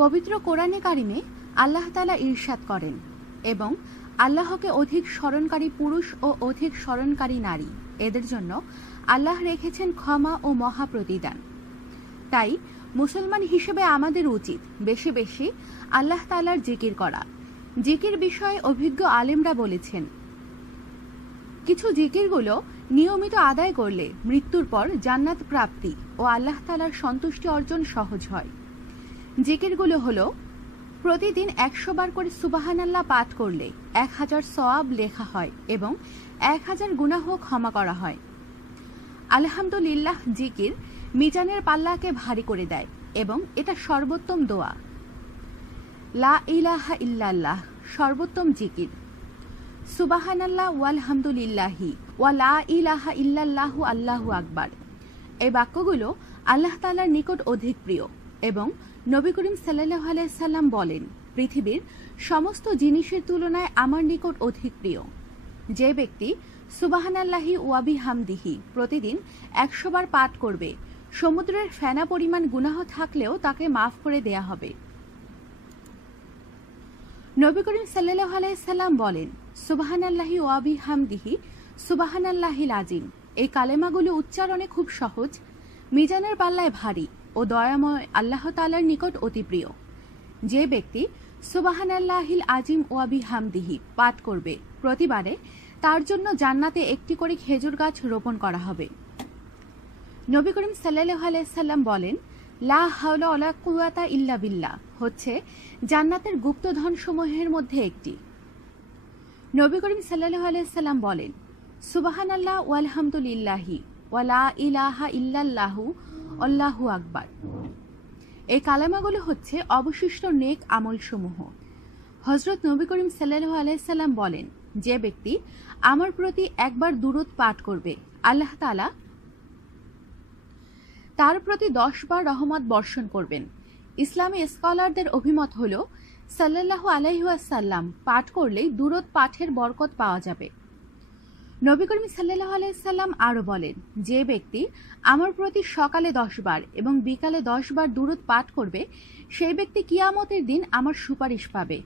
পবিত্র কোরআনে কারিমে আল্লাহ তাআলা ইরশাদ করেন, এবং আল্লাহকে অধিক স্মরণকারী পুরুষ ও অধিক স্মরণকারী নারী, এদের জন্য আল্লাহ রেখেছেন ক্ষমা ও মহা প্রতিদান। তাই মুসলমান হিসেবে আমাদের উচিত বেশি বেশি আল্লাহ তাআলার জিকির করা। জিকির বিষয়ে অভিজ্ঞ আলেমরা বলেছেন, কিছু জিকিরগুলো নিয়মিত আদায় করলে মৃত্যুর পর জান্নাত প্রাপ্তি ও আল্লাহ তাআলার সন্তুষ্টি অর্জন সহজ হয়। জিকিরগুলো হলো, প্রতিদিন 100 বার করে সুবহানাল্লাহ পাঠ করলে 1000 সওয়াব লেখা হয় এবং 1000 গুনাহ ক্ষমা করা হয়। আলহামদুলিল্লাহ জিকির মিজানের পাল্লাকে ভারী করে দেয় এবং এটা সর্বোত্তম দোয়া। লা ইলাহা ইল্লাল্লাহ সর্বোত্তম জিকির। সুবহানাল্লাহ ওয়ালহামদুলিল্লাহি ওয়া লা ইলাহা ইল্লাল্লাহু আল্লাহু আকবার, এই বাক্যগুলো আল্লাহ তাআলার নিকট অধিক প্রিয় এবং নবী করিম সাল্লাল্লাহু আলাইহি সাল্লাম বলেন, পৃথিবীর সমস্ত জিনিসের তুলনায় আমার নিকট অধিক প্রিয়। যে ব্যক্তি সুবহানাল্লাহি ওয়া বিহামদিহি প্রতিদিন 100 বার পাঠ করবে, সমুদ্রের ফেনা পরিমাণ গুনাহ থাকলেও তাকে মাফ করে দেয়া হবে। নবী করিম সাল্লাল্লাহু আলাইহি সাল্লাম বলেন, সুবহানাল্লাহি ওয়া বিহামদিহি সুবহানাল্লাহিল আযীম, এই কালেমাগুলো উচ্চারণে খুব সহজ, মিজানের পাল্লায় ভারী ও দয়াময় আল্লাহ তাআলার নিকট অতি প্রিয়। যে ব্যক্তি সুবহানাল্লাহিল আযীম ওয়া বিহামদিহি পাঠ করবে, প্রতিবারে তার জন্য জান্নাতে একটি করে খেজুর গাছ রোপণ করা হবে। নবী করিম সাল্লাল্লাহু আলাইহি সাল্লাম বলেন, লা হাওলা ওয়ালা কুওয়াতা ইল্লা বিল্লাহ হচ্ছে জান্নাতের গুপ্তধন সমূহের মধ্যে একটি। নবী করিম সাল্লাল্লাহু আলাইহি সাল্লাম বলেন, সুবহানাল্লাহ ওয়ালহামদুলিল্লাহি ওয়া লা ইলাহা ইল্লাল্লাহু আল্লাহু আকবার, এই কালেমাগুলো হচ্ছে অবশিষ্ট নেক আমলসমূহ। হযরত নবী করিম সাল্লাল্লাহু আলাইহি সাল্লাম বলেন, যে ব্যক্তি আমার প্রতি একবার দুরূদ পাঠ করবে, আল্লাহ তাআলা তার প্রতি 10 বার রহমত বর্ষণ করবেন। ইসলামী স্কলারদের অভিমত হল, সাল্লাল্লাহু আলাইহি ওয়াসাল্লাম পাঠ করলেই দুরূদ পাঠের বরকত পাওয়া যাবে। নবী করিম সাল্লাল্লাহু আলাইহি সাল্লাম আরো বলেন, যে ব্যক্তি আমার প্রতি সকালে 10 বার এবং বিকালে 10 বার দুরূদ পাঠ করবে, সেই ব্যক্তি কিয়ামতের দিন আমার সুপারিশ পাবে।